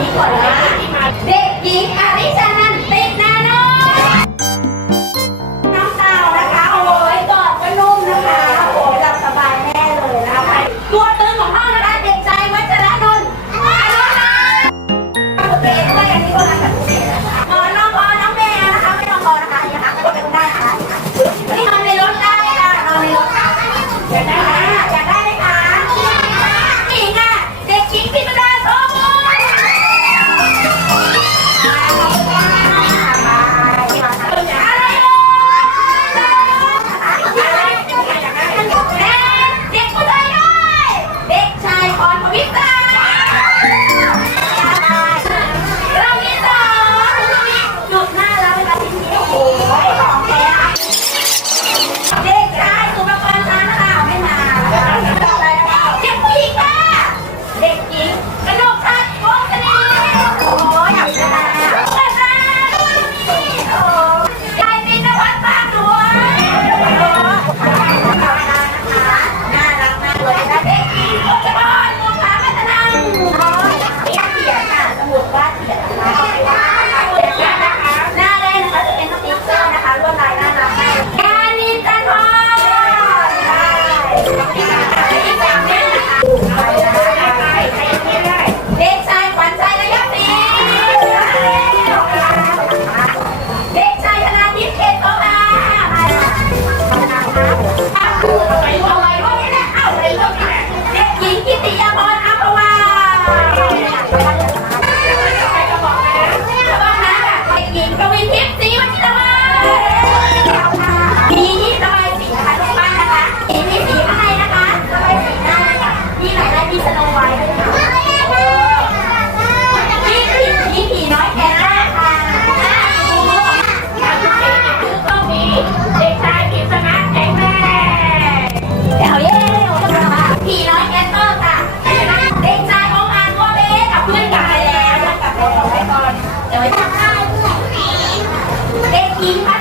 นี้ก่อนนะเด็กหญิงอาริชานันติกนาโนน้องสาวนะคะโอ้ยกอดก็นุ่มนะคะโอ้ยหลับสบายแน่เลยนะคะ ตัวตึงของห้องนะคะเด็กใจวัชรนนท์อานุนเด็กก็อย่นะคอน้อคไม่องนยนอื่นได้ค่นี่คะอนในได้ยได้อยากได้ กินไป